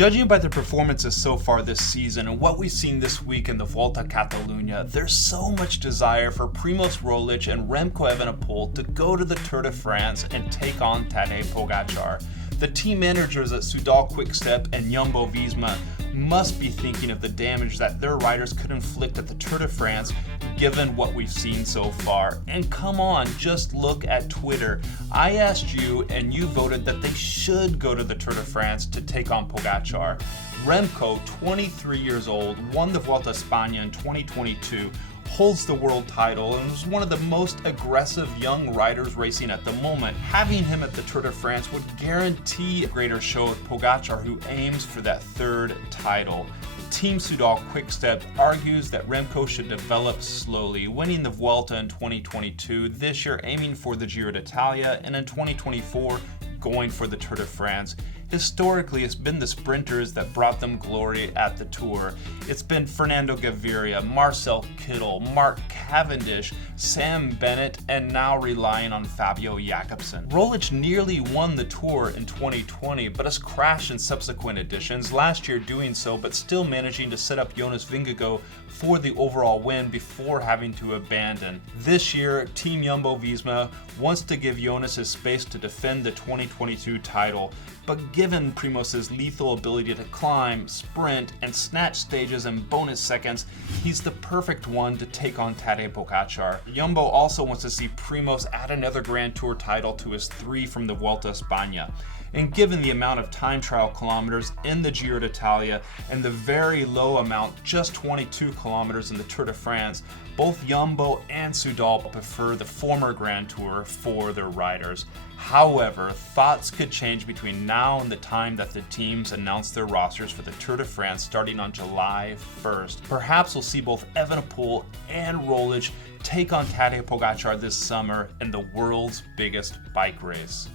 Judging by their performances so far this season and what we've seen this week in the Volta a Catalunya, there's so much desire for Primoz Roglic and Remco Evenepoel to go to the Tour de France and take on Tadej Pogacar. The team managers at Soudal Quickstep and Jumbo-Visma must be thinking of the damage that their riders could inflict at the Tour de France given what we've seen so far. And come on, just look at Twitter. I asked you and you voted that they should go to the Tour de France to take on Pogacar. Remco, 23 years old, won the Vuelta a España in 2022, holds the world title, and was one of the most aggressive young riders racing at the moment. Having him at the Tour de France would guarantee a greater show with Pogacar, who aims for that third title. Team Soudal Quickstep argues that Remco should develop slowly, winning the Vuelta in 2022, this year aiming for the Giro d'Italia, and in 2024 going for the Tour de France. Historically, it's been the sprinters that brought them glory at the Tour. It's been Fernando Gaviria, Marcel Kittel, Mark Cavendish, Sam Bennett, and now relying on Fabio Jakobsen. Roglic nearly won the Tour in 2020, but has crashed in subsequent editions, last year doing so, but still managing to set up Jonas Vingegaard for the overall win before having to abandon. This year, Team Jumbo-Visma wants to give Jonas his space to defend the 2022 title, but given Primoz's lethal ability to climb, sprint, and snatch stages in bonus seconds, he's the perfect one to take on Tadej Pogacar. Jumbo also wants to see Primoz add another Grand Tour title to his 3 from the Vuelta a España. And given the amount of time trial kilometers in the Giro d'Italia and the very low amount, just 22 kilometers in the Tour de France, both Jumbo and Soudal prefer the former Grand Tour for their riders. However, thoughts could change between now and the time that the teams announce their rosters for the Tour de France starting on July 1st. Perhaps we'll see both Evenepoel and Roglic take on Tadej Pogacar this summer in the world's biggest bike race.